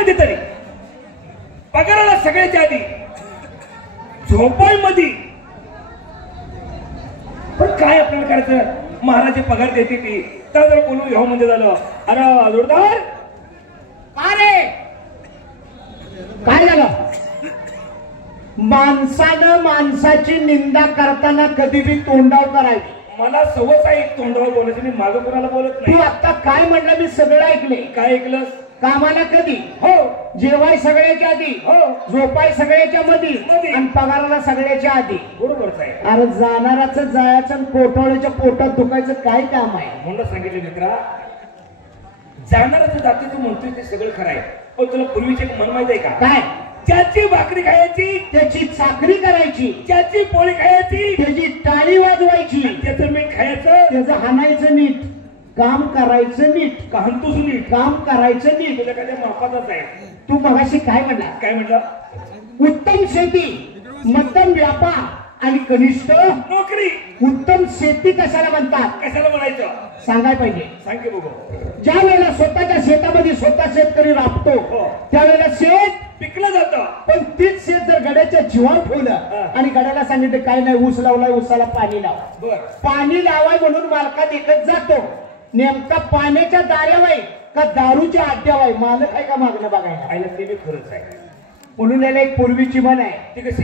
कधीतरी पगाराला सगळ्याच्या आधी झोपाय मध्ये पण काय आपल्याला करायचं महाराज पगार देते ती तर जर बोलून घ्यावं म्हणजे झालं अरे जोरदार अरे काय झालं माणसानं माणसाची निंदा करताना कधी बी तोंडाव करायची मला सवच आहे तोंडावर बोलायचं मी मागं कोणाला बोलत तू नाही आता काय म्हणलं मी सगळं ऐकले काय ऐकलंस कामाला कधी हो जेवाय सगळ्याच्या आधी हो झोपाय सगळ्याच्या मध्ये मध्ये. आणि पगाराला सगळ्याच्या आधी बरोबरच आहे अरे जाणाराचं जायचं आणि कोटवळ्याच्या पोटात दुखायचं काय काम आहे म्हणून सांगितलं मित्रा जाणाराचं जाते तू म्हणतोय ते सगळं खरं आहे पण तुला पूर्वीचे एक मन माहित आहे का काय ज्याची भाकरी खायची त्याची चाकरी करायची ज्याची पोळी खायची त्याची टाळी वाजवायची त्याचं मीठ खायचं त्याचं हाणायचं नीट काम करायचं नीट काहंतूच नीट काम करायचं नीट तुझ्या काय मापाचाच आहे तू मगाशी काय म्हणला काय म्हटलं उत्तम शेती मध्यम व्यापार आणि कनिष्ठ नोकरी उत्तम शेती कशाला म्हणतात कशाला म्हणायचं सांगाय पाहिजे सांग की बघू ज्या वेळेला स्वतःच्या शेतामध्ये स्वतः शेतकरी राबतो हो. त्यावेळेला शेत पिकलं जातं पण तीच शेत जर गड्याच्या जीवावर ठेवलं आणि गड्याला सांगितलं काय नाही ऊस लावलाय ऊसाला पाणी लाव बर पाणी लावाय म्हणून मालकात एकच जातो नेमका पाण्याच्या दाऱ्यावाय का दारूच्या आड्यावाय मालक आहे का मागणं बघायला आयला ते बी खरंच आहे म्हणून याला एक पूर्वीची म्हण आहे ती कशी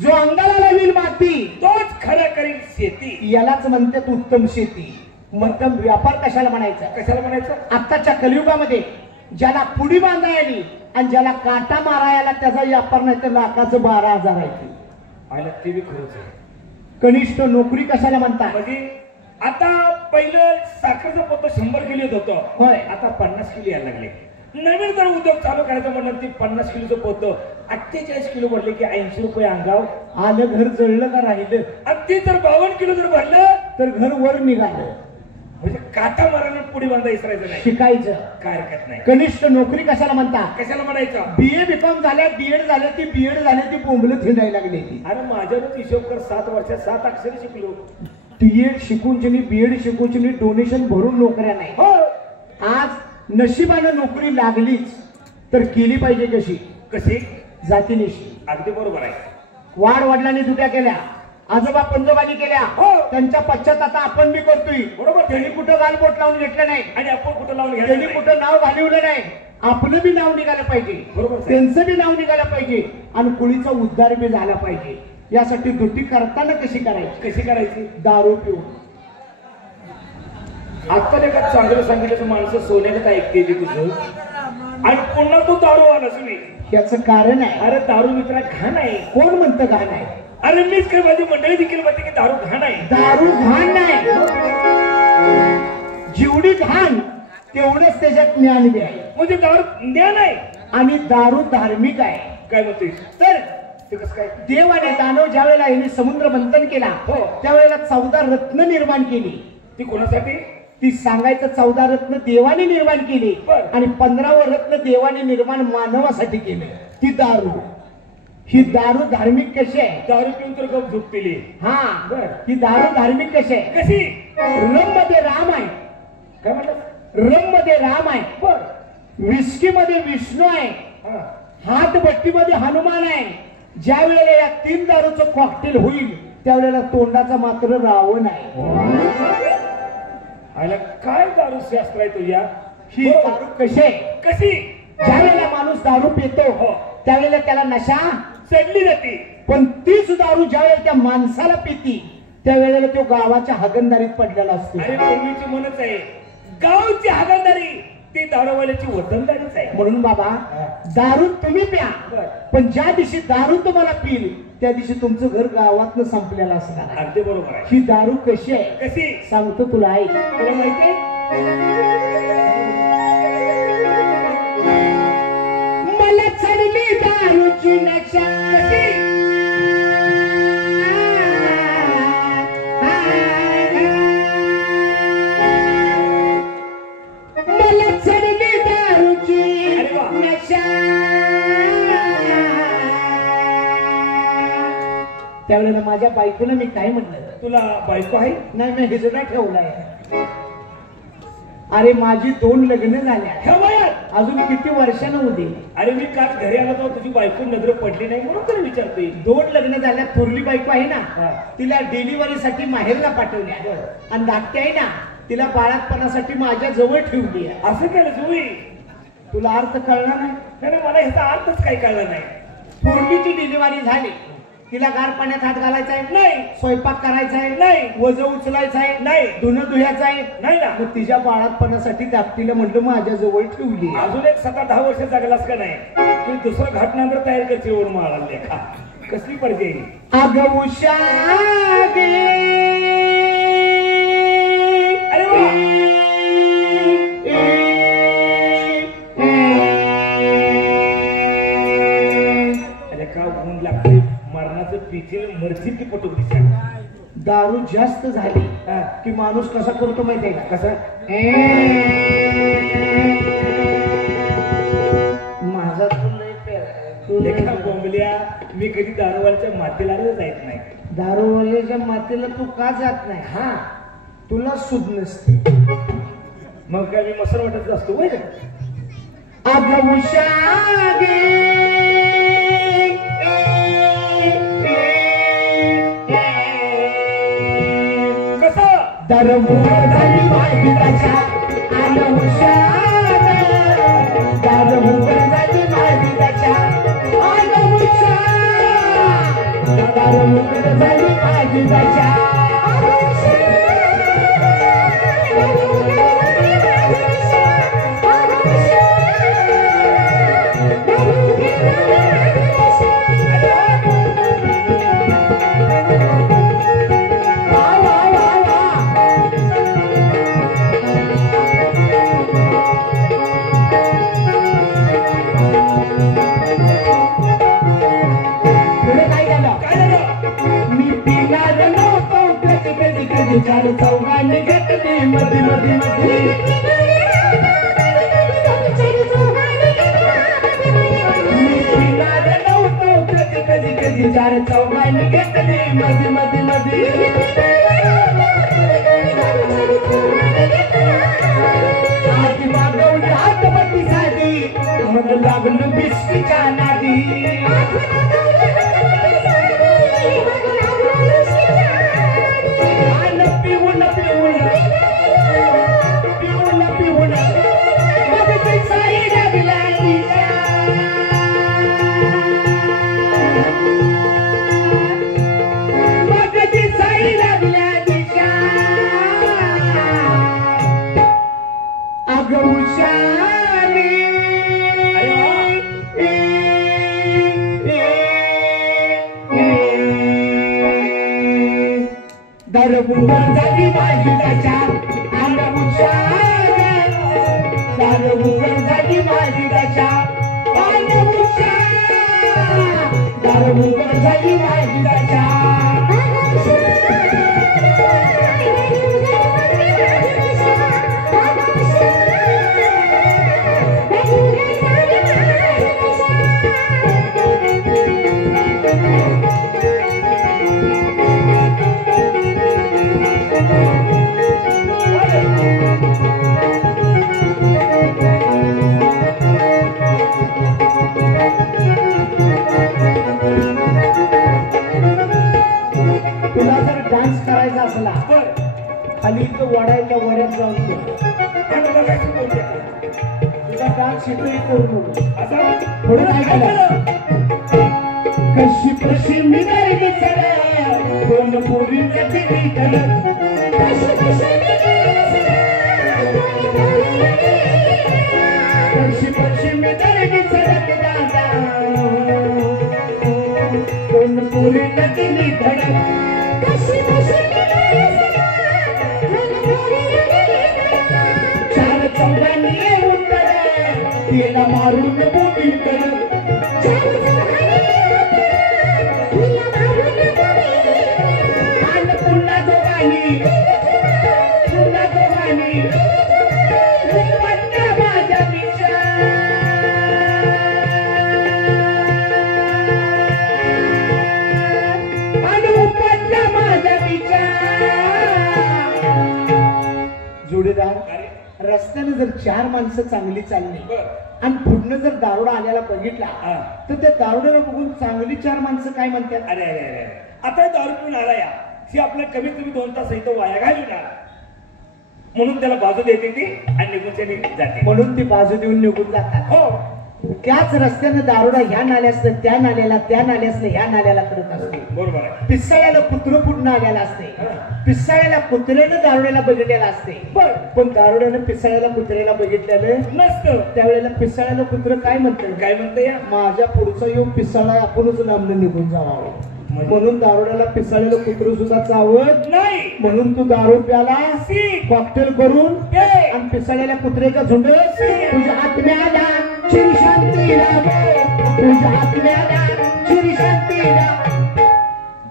जो अंगाला लावील माती तोच खरं करील शेती यालाच म्हणतात उत्तम शेती मध्यम व्यापार कशाला म्हणायचा कशाला म्हणायचं आत्ताच्या कलियुगामध्ये ज्याला पुडी बांधाय आली आणि ज्याला काटा मारायला त्याचा व्यापार नाही तर लाखाचं 12,000 आहे आयला ते बी खरंच आहे कनिष्ठ नोकरी कशाला म्हणतात म्हणजे आता पहिलं साखरेचं पोतं 100 किलो होतं होय आता 50 किलो यायला लागले नवीन जर उद्योग चालू करायचं म्हणलं ते 50 किलोचं पोतं 48 किलो भरले की 80 रुपये अंगाव आलं घर जळलं का राहिलं आणि ते जर 52 किलो जर भरलं तर घर वर निघालं म्हणजे काटा मारायला पुढे बांधा इसरायचं नाही शिकायचं काय हरकत नाही कनिष्ठ नोकरी कशाला म्हणतात कशाला म्हणायचं बीए बीकॉम झाल्या बीएड झाल्या ती बीएड झाल्या ती बोंबलं थिंडायला लागली ती अरे माझ्यावरच हिशोब कर 7 वर्षात 7 अक्षर शिकलो बीएड शिकून बीएड शिकून डोनेशन भरून नोकऱ्या नाही हो आज नशिबानं नोकरी लागलीच तर केली पाहिजे कशी कशी जातीनिशी अगदी बरोबर आहे वाढ वडिलांनी दुट्या केल्या आजोबा पंजोबांनी केल्या हो त्यांच्या पश्चात आता आपण बी करतोय बरोबर त्यांनी कुठं गालबोट लावून घेतलं नाही आणि आपण कुठं लावून त्यांनी घ्यायचं कुठं नाव घालवलं नाही आपलं बी नाव निघालं पाहिजे बरोबर त्यांचं बी नाव निघालं पाहिजे आणि कुळीचा उद्धार बी झाला पाहिजे यासाठी दुटी करताना कशी करायची कशी करायची दारू पिऊन आता एका चांगलं सांगितलं माणसं सोन्याला ऐकते तुझं आणि पुन्हा तू दारू आलास मी याचं कारण आहे अरे दारू मित्रा घाण आहे कोण म्हणतं घाण आहे अरे मीच काय माझी मंडळी देखील म्हणते की दारू घाण आहे दारू घाण नाही जेवढी घाण तेवढंच त्याच्यात ज्ञान बी आहे म्हणजे दारू ज्ञान आहे आणि दारू धार्मिक आहे काय म्हणतोय तर ते कसं काय देव आणि दानव ज्या वेळेला यांनी समुद्र मंथन केला हो त्यावेळेला 14 रत्न निर्माण केली ती कोणासाठी ती सांगायचं 14 रत्न देवाने निर्माण केली आणि 15वं रत्न देवाने निर्माण मानवासाठी केले ती दारू ही दारू धार्मिक कशी आहे दारू पिऊन तर गप झोप पिली हा बर ही दारू धार्मिक कशी आहे कशी रम मध्ये राम आहे काय म्हटलं रम मध्ये राम आहे बर विस्की मध्ये विष्णू आहे हा हातभट्टी मध्ये हनुमान आहे ज्या वेळेला या 3 दारूचं कॉकटेल होईल त्यावेळेला तोंडाचा मात्र रावण आहे आयला काय दारू शास्त्र आहे तुझ्या ही दारू कशी आहे कशी ज्या वेळेला माणूस दारू पितो हो त्यावेळेला त्याला नशा चढली जाते पण तीच दारू ज्या वेळेला त्या माणसाला पिती त्यावेळेला तो गावाच्या हागणदारीत पडलेला असतो अरे पूर्वीची म्हणच आहे गावची हागणदारी ती दारूवाल्याची वतनदारीच आहे म्हणून बाबा दारू तुम्ही प्या पण ज्या दिवशी दारू तुम्हाला पिल त्या दिवशी तुमचं घर गावातनं संपलेलं असणार अगदी बरोबर आहे ही दारू कशी आहे कशी सांगतो तुला ऐक तुला माहिती आहे मला चढली दारूची नशा मला चढली दारूची नशा त्यावेळेला माझ्या बायकोला मी काय म्हटलं तुला बायको आहे नाही मी हिजडा ठेवलाय अरे माझी 2 लग्न झाल्या ह्या वयात अजून किती वर्षानं होते. अरे मी काल घरी आलो तेव्हा तुझी बायको नजर पडली नाही म्हणून तरी विचारतोय. 2 लग्न झाल्या. थोरली बायको आहे ना हा. तिला डिलिव्हरीसाठी माहेरला पाठवल्या आणि धाकटी आहे ना तिला बाळातपणासाठी माझ्या जवळ ठेवली आहे. असं केलं तुम्ही? तुला अर्थ कळला नाही? नाही मला ह्याचा अर्थच काही कळला नाही. थोरलीची डिलिव्हरी झाली तिला गार पाण्यात हात घालायचा आहे नाही. स्वयंपाक करायचा आहे नाही. वजन उचलायचं आहे नाही. धुणं धुयाचं आहे नाही ना. मग तिच्या बाळातपणासाठी धाकटीला म्हटलं माझ्या जवळ ठेवली. अजून एक 7-10 वर्ष जगलास का नाही तू दुसरं घटनांतर तयार करते वरून मला लेखा कसली पडते. अगं उषा गे अरे वा अरे का ऊन लागते मरणाचं पिचेल मर्जी की पटवली. दारू जास्त झाली हा. की माणूस कसा करतो माहितीये का? कसं माझा तू लय प्यारा. लेखा बोंबल्या मी कधी दारूवालच्या मातेला जायत नाही. दारूवाल्याच्या मातीला तू का जात नाही? हा तुला सुध नसते. मग काय मी मसर वाटत असतो वय अगं उषा गे कसं दरमुळं झाली माहितीच्या आलं उषा दरमुळं झाली माहितीच्या आलं उषा दरमुळं झाली माहितीच्या चार चौघांनी घेतली मधी मधी मधी कधी कधी चार चौघांनी घेतली मधी मधी मधी आधी मागवली हातपट्टी साधी मग लागलो बिस्कीच्या नादी दरमुळं झाली माझीच्या आलं उषा दरमुळं झाली माझीच्या आलं उषा दरमुळं झाली माझीच्या तुला जर डान्स करायचा असला खाली इथं वडायच्या वड्यात जाऊन तुझा डान्स इथंही करू नको. पुढे काय केलं कशी कशी मी नाही दिसल्या दोन पोरी नदी कशी कशी मी नाही दिसल्या दोन पोरी नदी धडक चार चौघांनी येऊन तिला मारून बोटी आणि पुन्हा दोघांनी माझ्या जोडीदार रस्ता जर 4 माणसं चांगली चालली बर आणि पुढनं जर दारुडा आल्याला बघितला हा. तर त्या दारुड्याला बघून चांगली 4 माणसं काय म्हणतात? अरे अरे अरे आता दारू पिऊन आला या ती आपल्या कमीत कमी 2 तास इथं वाया घालून आला म्हणून त्याला बाजू देते ती आणि निघून ते जाते म्हणून ती बाजू देऊन निघून जातात. हो त्याच रस्त्यानं दारुडा ह्या नाल्यासनं त्या नाल्याला, त्या नाल्यासनं ह्या नाल्याला करत असते. बरोबर आहे. पिसाळ्याला कुत्रं पुढणं आलेलं असते. पिसाळ्याला कुत्र्यानं दारुड्याला बघितलेलं असते. बर पण दारुड्यानं पिसाळ्याला कुत्र्याला बघितलेलं नसतं. त्यावेळेला पिसाळ्याला कुत्रं काय म्हणतं? काय म्हणते या माझ्या पुढचा येऊन पिसाळा आपणच लांबणं निघून जावं. म्हणून दारुड्याला पिसाळलेलं कुत्रं सुद्धा चावत नाही. म्हणून तू दारू प्याला कॉकटेल करून पे. आणि पिसाळलेल्या कुत्र्याच्या झुंड तुझ्या आत्म्याला चिरशांती लाभो, तुझ्या आत्म्याला चिरशांती लाभो.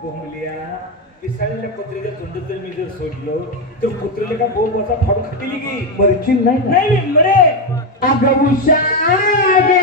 बोंबल्या पिसाळलेल्या कुत्र्याच्या झुंड जर मी जर सोडलो तर कुत्र्याला का बो बसा फाडून खातील की मरची नाही ना? नाही मरे अगवुषागे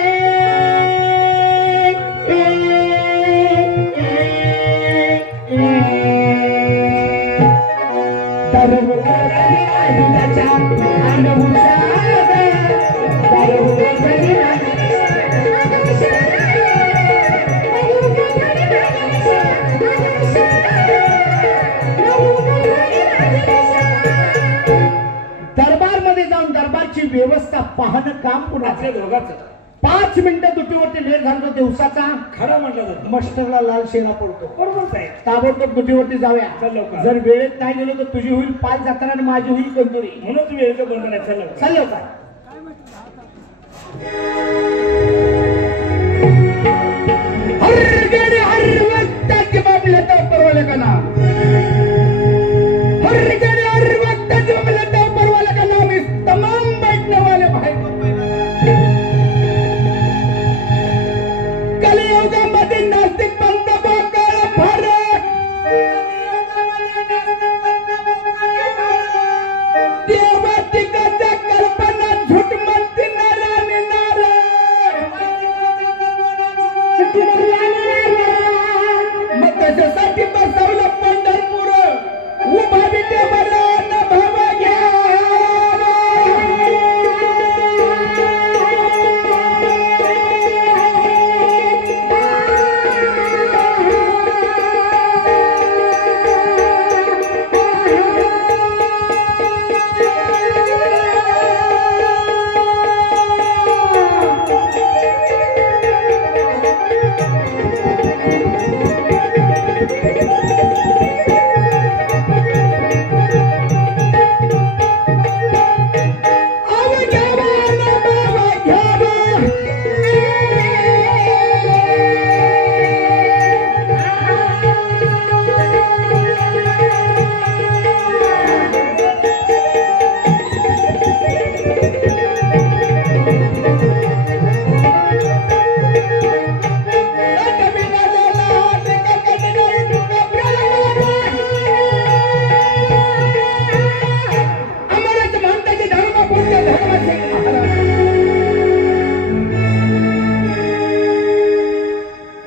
दरबार मध्ये जाऊन दरबारची व्यवस्था पाहणं काम कुणाचं? दोघांचं. 5 मिनिटं दुटीवरती लेट झाला दिवसाचा खरा म्हटलं जातं. मास्टरला लाल शेरा पडतो. बरोबर आहे. ताबडतोब दुटीवरती जाऊया. चल लवकर. जर वेळेत नाही गेलो तर तुझी होईल 5 जाताना आणि माझी होईल कंदुरी. म्हणून तुम्ही वेळेचं बंद नाही. चल लवकर. चल लवकर. हर गड हर वक्ताची बबलता परवाला का नाम, हर गड हर वक्ताची बबलता परवाला का नाम. इस तमाम बैठने वाले भाई को कलियुगामध्ये नास्तिक पंथ बोकाळ फरक, देवातिकाच्या कल्पना झूट म्हणते नारायण नारायण. मग कशासाठी बसवलं पंढरपूर उभा विटेवर अनुभव घ्या.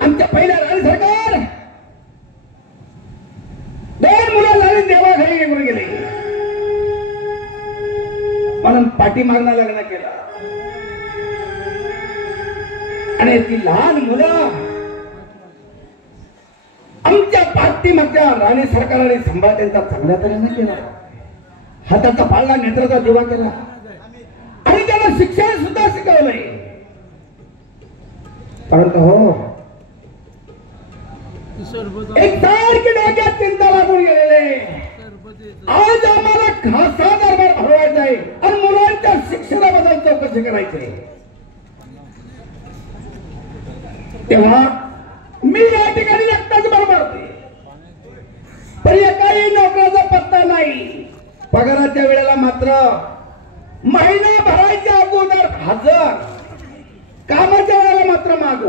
आमच्या पहिल्या राणी सरकार 2 मुलं झाली देवा घरी निघून गेले म्हणून पाठीमागणं लग्न केलं आणि ती लहान मुलं आमच्या पाठीमागच्या राणी सरकारने संभाळ त्यांचा चांगल्या तऱ्हेने केला. हाताचा पाळला, नेत्राचा दिवा केला आणि त्याला शिक्षण सुद्धा शिकवलंय. परंतु हो एक सारखी डोक्यात चिंता लागून गेलेले. आज आम्हाला खासा दरबार भरवायचा आहे आणि मुलांच्या शिक्षणाबद्दल चौकशी करायची. तेव्हा मी या ठिकाणी एकटाच बरोबर पण एकाही नोकराचा पत्ता नाही. पगाराच्या वेळेला मात्र महिना भरायच्या अगोदर हजर, कामाच्या वेळेला मात्र माग.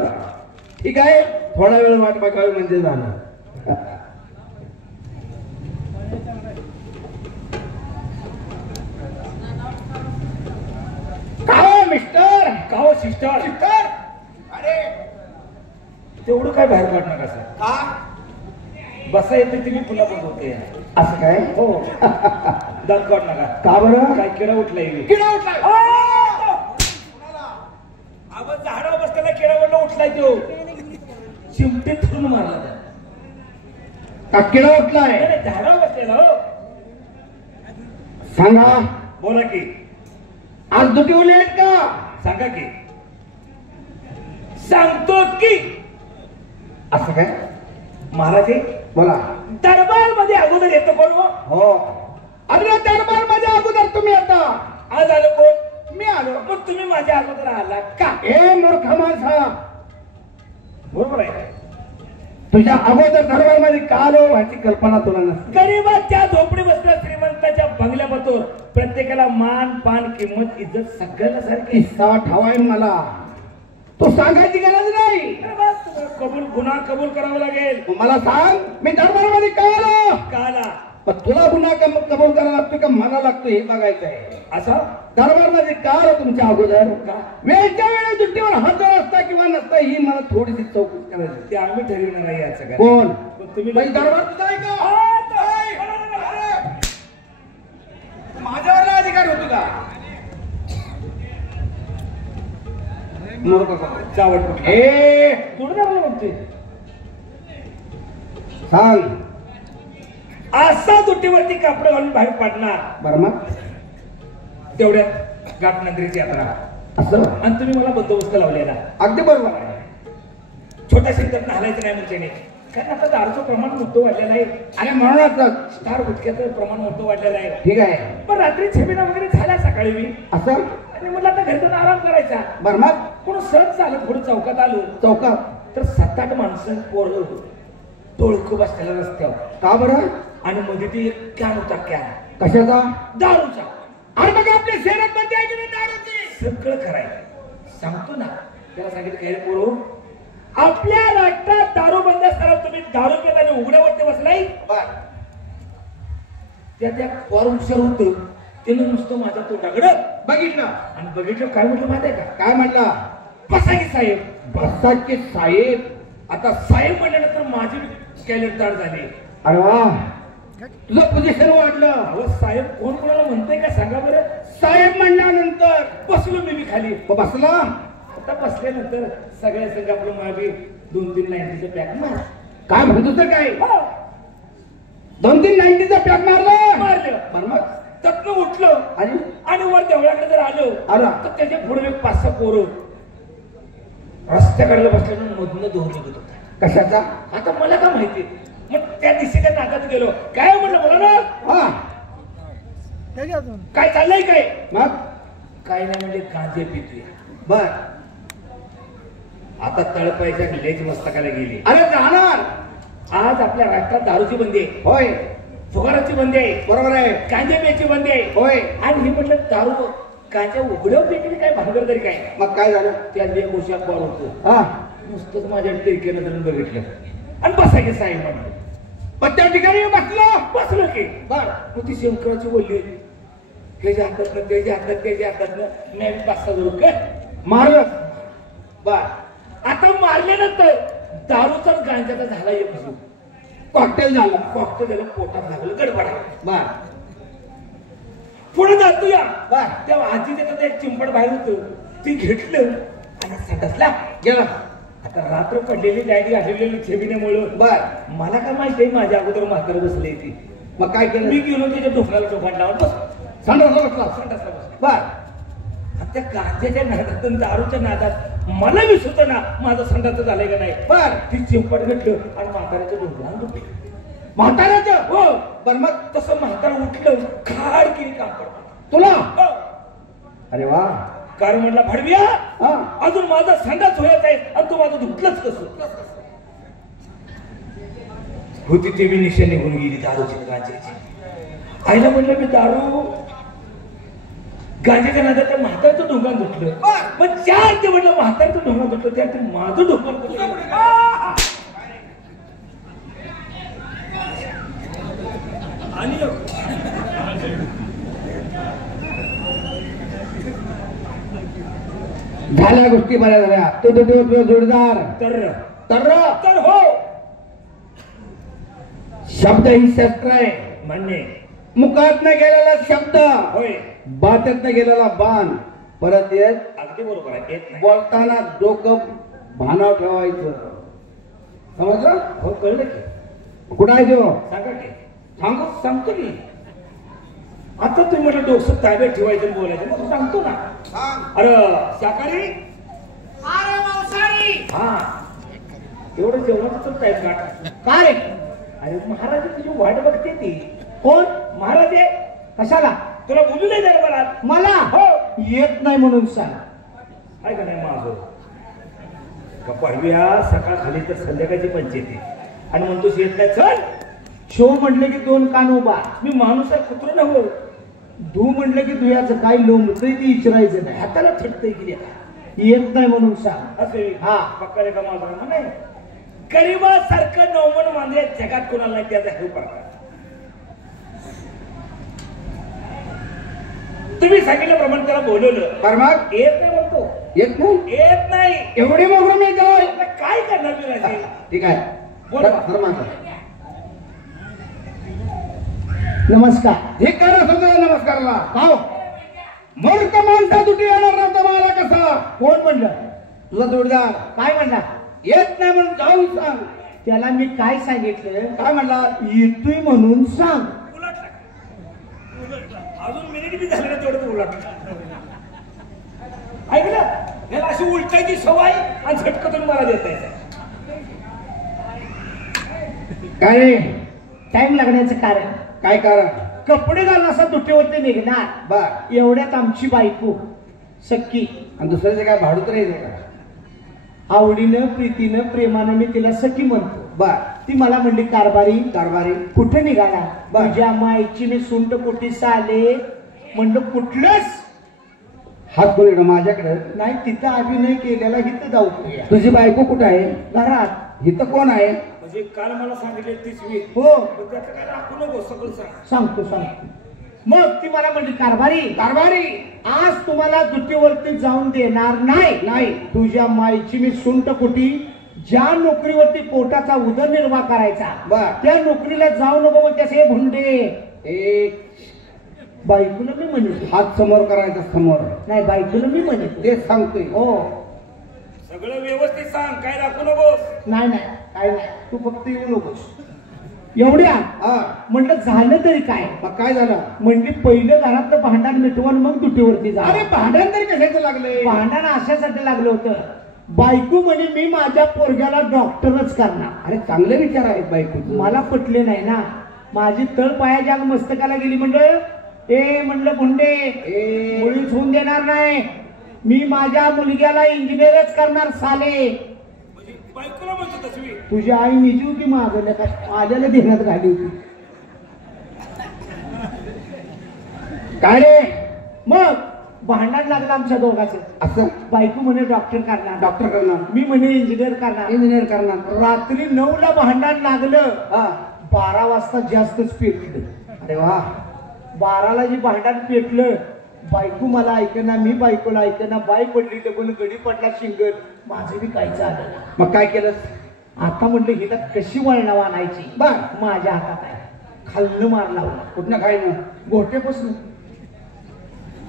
ठीक आहे, थोडा वेळ वाट बघावी म्हणजे जाणार. का मिस्टर, का सिस्टर सिस्टर, अरे तेवढं काय बाहेर काढणार का सर? का बसा येते ती मी पुन्हा बघवते. असं काय? हो दात काढ नका. का बरं? काय किडा उठलाय मी. किडा उठलाय. आपण झाडावर बसताना किडावरला उठलाय तो. चिमटे धरून मारला त्याला. का किडा उठलाय? नाही, झाडावर बसलेला. हो सांगा. बोला की. आज दुटीवले आहेत का? सांगा की. सांगतो की. असं काय? महाराज बोला. दरबार मध्ये अगोदर येतो कोण? हो. अरे दरबार मध्ये अगोदर तुम्ही आता. आज आलो कोण? मी आलो. मग तुम्ही माझ्या अगोदर आला का? ए मूर्ख माणसा, बरोबर आहे. तुझ्या अगोदर दरबार मध्ये का आलो ह्याची कल्पना तुला नसते. गरीबाच्या झोपडी बसल्या श्रीमंताच्या बंगल्यामधून प्रत्येकाला मान पान किंमत इज्जत सगळ्याला सारखी. किस्सा ठावाय मला तू सांगायची गरज नाही. कबूल गुन्हा कबूल करावा लागेल. मला सांग, मी दरबार मध्ये का आलो? काला पण तुला गुन्हा कबूल करायला लागतो का मला लागतो हे बघायचं आहे. असं दरबार मध्ये का आलो तुमच्या अगोदर? वेळच्या वेळेस सुट्टीवर हजर असता किंवा नसता ही मला थोडीशी चौकशी करायची. ते आम्ही ठरविणार आहे याचं काय. कोण? तुम्ही बाई दरबार तुझा आहे का? माझ्यावर अधिकार होतो का? चावट कुठला? ए जोडदाराला म्हणते. सांग. असा दुटीवरती कापड घालून बाहेर पडणार. बरं मग तेवढ्यात घाटनगरीची यात्रा असं. आणि तुम्ही मला बंदोबस्त लावलेला. अगदी बरोबर आहे. छोट्या शेतात हलायचं नाही म्हणजे. कारण आता दारूचं प्रमाण मोठं वाढलेलं आहे आणि म्हणूनच स्टार गुटख्याचं प्रमाण मोठं वाढलेलं आहे. ठीक आहे. पण रात्री छबिना वगैरे झाला सकाळी मी. असं. आणि म्हटलं आता घरचा आराम करायचा. बरं मग कोण सहज चालत पुढे चौकात आलो चौकात तर 7-8 माणसं पोरं टोळकं बसलेला रस्त्यावर. का बरं? आणि मध्ये ती एक कॅन होता. कॅन कशाचा? दारूचा. अरे बघा आपल्या शहरात बंदी आहे की नाही दारूची? सगळं खराय. सांगतो ना त्याला सांगितलं काय पोरो, आपल्या राष्ट्रात दारू बंद असताना तुम्ही दारू पेत आणि उघड्यावरती बसलाय. त्या पोर हुशार होत. त्यानं नुसतं माझा तो दगड बघितलं आणि बघितलं काय म्हटलं माहिती आहे का? काय म्हणला? बसा की साहेब. बसा की साहेब. आता साहेब म्हणल्यानंतर माझी कॅलेट दार झाली. अरे वा, तुझं पोझिशन वाढलं. अहो साहेब कोण कोणाला म्हणतंय का सांगा बरं. साहेब म्हणल्यानंतर बसलो मी खाली. बसला. आता बसल्यानंतर सगळ्या संघ आपलं मागे 2-3 90चं पॅक मार. काय म्हणत होतं काय? 2-3 90चा पॅक मारला. मारलं. बरं मग तत्न उठलं आणि वर देवळाकडे जर आलो तर त्याच्या पुढे 5-6 पोरं रस्त्याकडे बसल्यानं मधनं धोरण होत होता. कशाचा? आता मला काय माहिती. मग त्या दिशेच्या नाकात गेलो. काय म्हणलं बोला ना. हा काय चाललंय काय? मग काय नाही म्हणजे गांजे पितोय. बर. आता तळपायच्या लेज मस्तकाला गेली. अरे जाणार. आज आपल्या राष्ट्रात दारूची बंदी आहे. होय. फुगाराची बंदी आहे. बरोबर आहे. गांजा प्यायची बंदी आहे. होय. आणि हे म्हटलं दारू गांजा उघड्यावर पेटली काय भानगड तरी काय. मग काय झालं? त्या पोशाख बॉल होतो. हा नुसतंच माझ्या टिरकेनं धरून बघितलं आणि बसायचे साहेब म्हटलं. पण त्या ठिकाणी बसलो की. बर. मग ती शंकराची बोलली त्याच्या हातातनं त्याच्या हातातनं मी 5-6 जरूर काय मारलं. बर. आता मारल्यानंतर दारूचा गांजाचा झाला एक जीव. कॉकटेल झालं. कॉकटेल झालं. पोटात लागलं गडबड. बर. पुढे जातो या. बर. तेव्हा आजी त्याचं एक चिंपड बाहेर होतं. ती घेतलं आणि सटसला गेला. आता रात्र पडलेली गाडी आलेली छबिन्यामुळं. बर. मला काय माहिती आहे माझ्या अगोदर म्हातार बसले ती. मग काय केलं? मी गेलो त्याच्या ढोकळ्याला टोकाट लावून बस संडासला बसला. संडासला बसला. बर. त्या गांजाच्या नादात दारूच्या नादात मला विसरत ना माझं संडाचं झालंय का नाही. बर. ती चिंपट घेतलं आणि म्हाताऱ्याच्या ढोकळ्याला दुखली. म्हाताऱ्याचं? हो. बर. मग तसं म्हातार उठलं खाड किरी काम करत तुला. हो. अरे वा. कारण म्हटलं भडव्या हा. अजून माझा संडास होत आहे आणि तू माझं दुखलंच कसं. होती ते मी निशा निघून गेली दारूची गांजाची. आईला म्हणलं मी दारू गांजाच्या नादात त्या म्हातारचं ढोंगान दुखलं. मग 4 ते म्हटलं म्हातारचं ढोंगान दुखलं त्या माझं ढोंगान आणि झाल्या गोष्टी बऱ्या झाल्या. तो जोडदार तर तर तर हो शब्द ही शस्त्र आहे. मान्य मुखात न गेलेला शब्द, होय, बातेत न गेलेला बाण परत येत. अगदी बरोबर आहे, येत नाही. बोलताना डोकं भानावर ठेवायचं. समजलं? हो, कळलं की. कुठं आहे तो? सांगा की. सांगू. सांगतो की. आता तुम्ही म्हटलं डोकं ताब्यात ठेवायचं आणि बोलायचं, मग सांगतो ना. सांग. अरे शाकाहारी, अरे मांसाहारी. हा एवढं जेवणाचं तर टाईप गाठ. काय अरे महाराज तुझी वाट बघते ती. कोण? महाराज आहे. कशाला? तुला बोलू नाही द्यायला मला. मला हो. येत नाही म्हणून सांग. आहे का नाही माझं का पडव्या सकाळ खाली तर संध्याकाळची पंचायती आणि म्हणतो येत नाही. चल, शो म्हटलं की दोन कान उभा. मी माणूस आहे, कुत्र नव्हतं. धू म्हटलं की धुयाचं काय लोंबतंय ते विचारायचं नाही. हाताला थटतंय की येत नाही म्हणून सांग. असे हा. पक्का रे का माझा नाही. गरीबासारखं नवमन मांजरे जगात कोणाला नाही, त्याचा हे प्रकार. तुम्ही सांगितल्याप्रमाणे त्याला बोलवलं. बरं मग येत नाही म्हणतो. येत नाही. येत नाही. एवढी मोगरं मी जाऊ. आता काय करणार मी राजे? ठीक आहे. बोला. बरं माझं. नमस्कार. हे करा समजा नमस्कारला. हो. मूर्ख माणसा तुटी येणार नव्हता मला कसा. कोण म्हणलं? तुझा जोडदार काय म्हणला? येत नाही म्हणून जाऊन सांग. त्याला मी काय सांगितलं? काय म्हणला? येतोय म्हणून सांग. उलटला. अजून मिनिट बी झाले ना तेवढं उलटला. ऐकलं, याला अशी उलटायची सवय आणि झटकतून मला देत आहे. काय रे? टाइम लागण्याचं कारण काय कारण? कपडे घालून असा दुट्टीवरती निघणार. बर. एवढ्यात आमची बायको सख्खी आणि दुसऱ्याचे काय भाडू तर येते का? आवडीनं प्रीतीनं प्रेमानं मी तिला सखी म्हणतो. बर. ती मला म्हणली कारभारी. कारभारी. कुठे निघाला? बर. तुझ्या माईची मी सुंट कोटीस आले. म्हणलं कुठलंच हात बोलणं माझ्याकडे. नाही, तिथं अभिनय केलेला इथं जाऊ तुझ्या तुझी बायको कुठं आहे? घरात. इथं कोण आहे? म्हणजे काल मला सांगितले 30-20. हो, पण त्याचं काय राखू नको, सगळं सांग. सांगतो. मग ती मला म्हणली कारभारी कारभारी. आज तुम्हाला दुट्टीवरती जाऊन देणार नाही. नाही. तुझ्या माईची मी सुंट कोटी. ज्या नोकरीवरती पोटाचा उदरनिर्वाह करायचा बर. त्या नोकरीला जाऊ नको मग त्याचे भुंडे. एक बायकोला मी म्हणतो. हात समोर करायचा समोर. नाही, बायकोला मी म्हणतो. तेच सांगतोय. हो. सगळं व्यवस्थित सांग, काय राखू नकोस. नाही, काय नाही, तू फक्त येऊ नकोस. एवढ्या हा. म्हटलं झालं तरी काय? मग काय झालं? म्हणली पहिलं घरातलं भांडण मिटवून मग दुटीवरती जा. अरे भांडण तरी कशाचं लागलंय? भांडण अशासाठी लागलं होतं. बायको म्हणे मी माझ्या पोरग्याला डॉक्टरच करणार. अरे चांगले विचार आहेत बायको. मला पटले नाही ना. माझी तळ पायाच्या मस्तकाला गेली. म्हणलं भुंडे मुळीच होऊन देणार नाही. मी माझ्या मुलग्याला इंजिनियरच करणार साले. म्हणजे बायकोला म्हणतो तसवी. तुझी आई निजी होती मागल्या का माझ्याला देण्यात घाली होती. काय रे? मग भांडण लागलं आमच्या दोघांचं. असं? बायको म्हणे डॉक्टर करणार. डॉक्टर करणार. मी म्हणे इंजिनियर करणार. इंजिनियर करणार. रात्री 9ला भांडण लागलं. हा. 12 वाजता जास्तच पेटलं. अरे वा. 12ला जी भांडण पेटलं, बायको मला ऐकना, मी बायकोला ऐकना. बाई पडली डबल, गडी पडला शिंगल. माझं बी काय झालं. मग काय केलं? आता म्हटलं हिला कशी वळणावा आणायची. बर. माझ्या हातात आहे. खाल्लं मार लावला. कुठनं खायनं?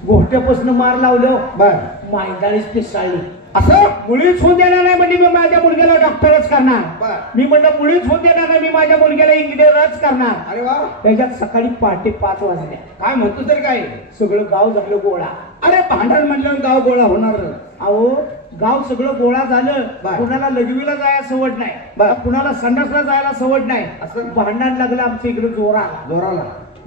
गोठ्यापासून मार लावलं. बर. मायदाळीच पिसाळली. असं? मुळीच होऊन देणार नाही म्हणजे मी माझ्या मुलग्याला डॉक्टरच करणार. बर. मी म्हणलं मुळीच होऊन देणार नाही, मी माझ्या मुलग्याला इंजिनियरच करणार. अरे वा. त्याच्यात सकाळी पहाटे 5 वाजल्या. काय म्हणतो तर काय? सगळं गाव झालं गोळा. अरे भांडण म्हणल्यावर गाव गोळा होणार. अहो, गाव सगळं गोळा झालं. बर. कुणाला लघवीला जायला सवड बर. नाही, कुणाला संडासला जायला सवड नाही. असं? भांडण लागलं आमच्या इकडे जोराला. जोराला.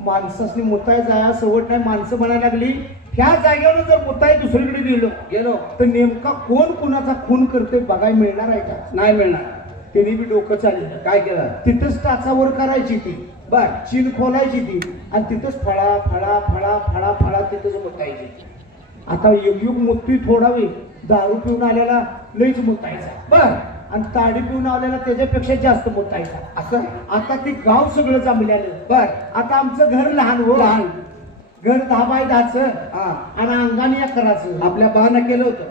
माणसासनी मुताय जायला सवड नाही. माणसं म्हणायला लागली ह्या जागेवर जर मुताय दुसरीकडे गेलो तर नेमका कोण कुणाचा खून करतोय बघायला मिळणार आहे का? नाही मिळणार. त्यांनी बी डोकं चाललं. काय केलं? तिथंच टाचावर करायची ती. बर. चीन खोलायची ती आणि तिथंच फळा फळा फळा फळा फळा तिथंच मुतायची. आता युग मुतवी थोडा वेळ दारू पिऊन आल्याला लईच मुतायचा. बर. आणि ताडी पिऊन आल्याला त्याच्यापेक्षा जास्त मुतायचा. असं? आता ती गाव सगळं जमल्यालं. बर. आता आमचं घर लहान हो. लहान. घर 10 बाय 10चं हा. आणि अंगाने 11चं. आपल्या बानं केलं होतं.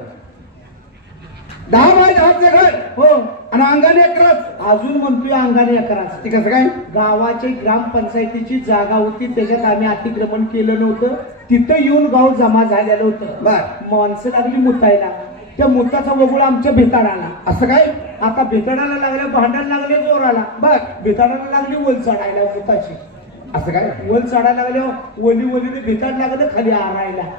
10 बाय 10चं घर हो आणि अंगाने एकरच. अजून म्हणतोय अंगाने अकराच. ते कसं काय? गावाची ग्रामपंचायतीची जागा होती, त्याच्यात आम्ही अतिक्रमण केलं नव्हतं. तिथं येऊन गाव जमा झालेलं होतं. बर. माणसं लागली मुतायला, त्या मुताचा वगुळ आमच्या भेताडाला. असं काय? आता भेताडाला लागले, भांडायला लागले जोराला. बर. भेताडाला लागली वल चढायला मुताची. असं काय? वल चढायला लागले, वलीने भेताड लागलं खाली आरायला.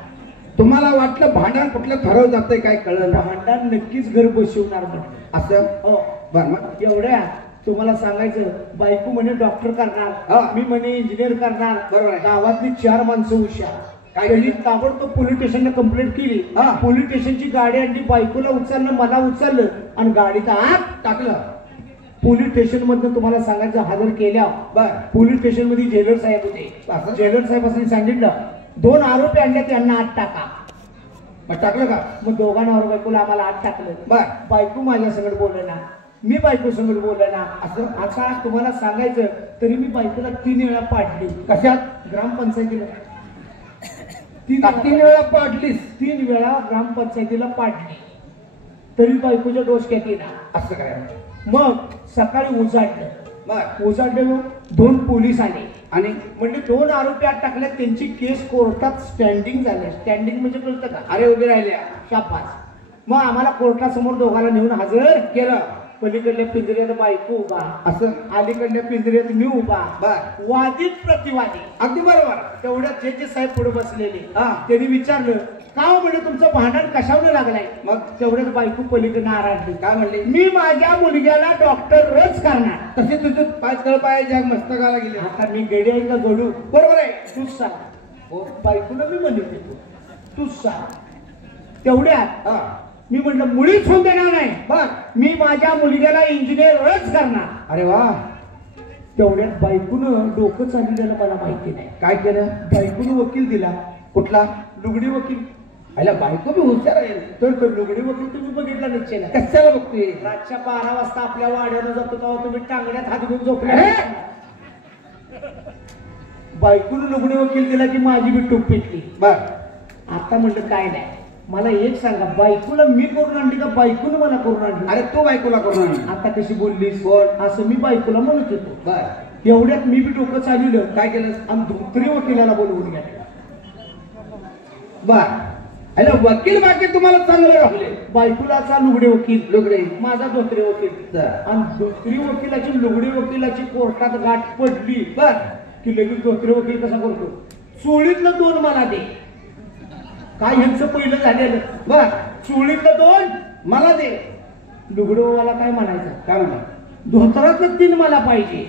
तुम्हाला वाटलं भांडण कुठलं ठरव जातंय काय कळलं ना? भांडण नक्कीच घर बसवणार म्हटलं. असं हो बर. मग एवढ्या तुम्हाला सांगायचं, बायको म्हणे डॉक्टर हा. करणार, मी म्हणे इंजिनियर करणार. बरोबर आहे. गावातली 4 माणसं हुशार. काय त्यांनी केलं? ताबडतोब पोलीस स्टेशनला कंप्लेंट केली. हा. पोलीस स्टेशनची गाडी आणली, बायकोला उचललं, मला उचललं आणि गाडीत आत टाकलं. पोलीस स्टेशन मधून तुम्हाला सांगायचं हजर केल्या. बर. पोलीस स्टेशन मध्ये जेलर साहेब होते. असं? जेलर साहेबांनी सांगितलं 2 आरोपी आणले, त्यांना आत टाका. मग टाकलं का? मग दोघांवर बायकोला आम्हाला आत टाकलं. बर. बायको माझ्या संगत बोलना, मी बायको संगत बोलना. असं आता तुम्हाला सांगायचं तरी मी बायकोला 3 वेळा पाडली. कशात? ग्रामपंचायतीला 3 वेळा पाडलीस? 3 वेळा ग्रामपंचायतीला पाडली, तरी बायकोच्या डोसक्यात येणार. असं काय? मग सकाळी उजाडलं. बर. उजाडलं, 2 पोलीस आले आणि म्हणजे 2 आरोपी आत टाकले. त्यांची केस कोर्टात स्टँडिंग झाली. स्टँडिंग म्हणजे कळतं का? अरे उभे राहिल्या. शाबास. मग आम्हाला कोर्टासमोर दोघांना नेऊन हजर केलं. पलीकडल्या पिंजऱ्यात बायको उभा, असं? अलीकडल्या पिंजऱ्यात मी उभा. बर. वादित प्रतिवादी. अगदी बरोबर. तेवढ्यात जे साहेब पुढे बसलेले, हा. त्यांनी विचारलं का हो म्हणजे तुमचं भांडण कशावर लागलाय? मग तेवढ्याच बायको पलीकडनं आराडली. काय म्हणले? मी माझ्या मुलग्याला डॉक्टरच करणार. तसे तुझं पाय तळपाय जग मस्तकाला गेले. आता मी गडी आहे का गडू? बरोबर आहे. तूच सांग. हो, बायकोला मी म्हणते तूच सांग. तेवढ्यात हा. मी म्हटलं मुळीच होऊन देणार नाही. बर. मी माझ्या मुलग्याला इंजिनियरच करणार. अरे वा. तेवढ्यात बायकोनं डोकं चाललेलं मला माहिती नाही. काय केलं? बायकोनं वकील दिला. कुठला? लुगडी वकील. आयला बायको बी हुशार आहे. तर लुगडी वकील तुम्ही बघितला निश्चय नाही. कशाला बघतोय? रातच्या 12 वाजता आपल्या वाड्यानं जातो तेव्हा तुम्ही टांगड्यात हात घेऊन झोपले. बायकोनं लुगडी वकील दिला की माझी बी टूप पेटली. बर. आता म्हणलं काय नाही, मला एक सांगा, बायकोला मी करून आणली का बायकोनं मला करून आणली? अरे तू बायकोला करून आण. आता कशी बोललीस? बोल. असं मी बायकोला म्हणत होतो. बर. एवढ्यात मी बी डोकं चालवलं. काय केलं? आणि धोत्री वकिलाला बोलवून घेतलं. बर. अरे वकील बाकी तुम्हाला चांगले राहिले. बायकोलाचा लुगडे वकील, लुगडे. माझा धोत्री वकील. तर. आणि धोत्री वकिलाची लुगडी वकिलाची कोर्टात गाठ पडली बर. की लगेच धोत्री वकील कसा करतो, चोळीतलं 2 मला दे. काय ह्यांचं पहिलं झालेलं. बर. चोळीतलं 2 मला दे. लुगडोवाला काय म्हणायचं, काय म्हणा? धोत्रातलं 3 मला पाहिजे.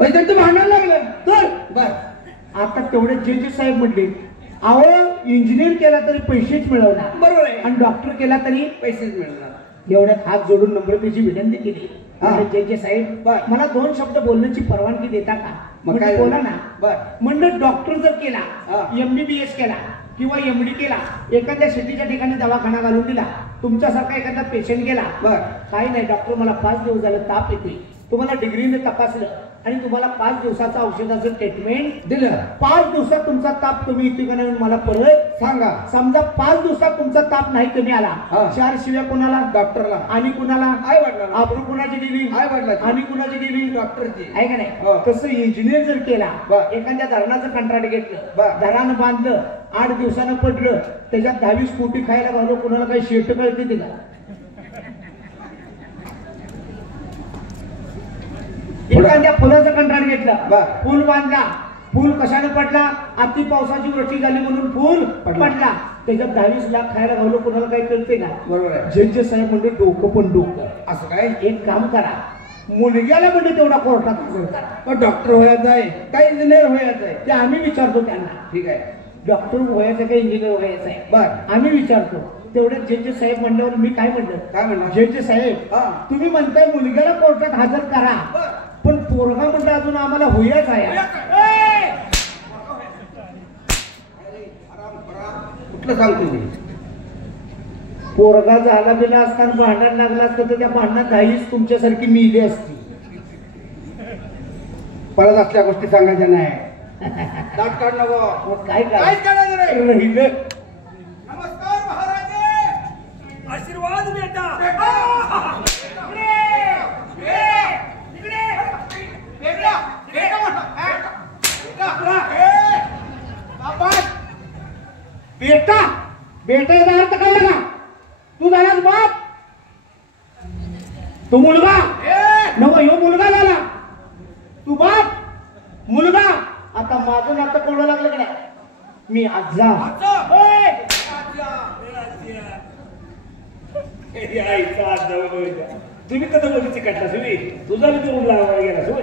पैशांचं भांडण लागलं तर. बर. आता तेवढे जे साहेब म्हटले, अहो इंजिनियर केला तरी पैसेच मिळवणार, बरोबर आहे. आणि डॉक्टर केला तरी पैसेच मिळणार. एवढ्यात हात जोडून नम्रतेची विनंती केली. हा. जे साहेब बर. मला 2 शब्द बोलण्याची परवानगी देता का? मग म्हणजे काय बोला ना. बर. म्हणलं डॉक्टर जर केला, हा. MBBS केला किंवा MD केला, एखाद्या सिटीच्या ठिकाणी दवाखाना घालून दिला, तुमच्यासारखा एखादा पेशंट गेला, बर. काही नाही डॉक्टर मला 5 दिवस झालं ताप येतोय, तुम्हाला डिग्रीने तपासलं आणि तुम्हाला 5 दिवसाचं औषधाचं ट्रीटमेंट दिलं. 5 दिवसात तुमचा ताप कमी येतोय का नाही मला परत सांगा. समजा 5 दिवसात तुमचा ताप नाही कमी आला, हा. 4 शिव्या कोणाला? डॉक्टरला. आणि कुणाला? आई वडिलांना. आबरू कुणाची गेली? आई वडिलांची. आणि कुणाची गेली? डॉक्टरची. आहे का हो. नाही? तसं इंजिनियर जर केला, बर. एखाद्या धरणाचं कंत्राट घेतलं, बर. धरानं बांधलं, 8 दिवसानं पडलं, त्याच्यात 10-20 कोटी खायला घालू, कुणाला काही शेट कळते तिला? एखाद्या फुलाचं कंत्राट घेतलं, बर. पूल बांधला, पूल कशाने पडला? अति पावसाची वृष्टी झाली म्हणून पूल पडला, त्याच्यात 10-20 लाख खायला घालू, कुणाला काही कळते का? बरोबर आहे. जे साहेब म्हणजे डोकं पण डोकं. असं काय? एक काम करा, मुलग्याला म्हणजे तेवढा कोर्टात हजर करा. पण डॉक्टर व्हायचं आहे काय इंजिनियर व्हायचं आहे? ते आम्ही विचारतो त्यांना. ठीक आहे. डॉक्टर व्हायचं का इंजिनियर व्हायचं आहे? बर. आम्ही विचारतो. तेवढ्यात जे साहेब म्हणल्यावर मी काय म्हणलं, काय म्हणणार? जे साहेब हा. तुम्ही म्हणताय मुलग्याला कोर्टात हजर करा, बर. पण पोरगा म्हणलं अजून आम्हाला हुयाच आहे. कुठलं सांगतो मी? पोरगा झाला बिला असताना भांडण लागला असतं तर त्या भांडणात 10 तुमच्यासारखी मिली असती. परत असल्या गोष्टी सांगायच्या नाही. दाट काढ नको. मग काय काहीच करायचं नाही. राहिलं? नमस्कार महाराज, आशीर्वाद मिळत तू मुलगा नव ह्यो मुलगा झाला. तू बाप मुलगा. आता माझं नातं कळू लागलं की नाही. मी आजा. ओय! तुम्ही तर मुलीची कट्टा तुम्ही तुझा मी करून लावायला गेला सोय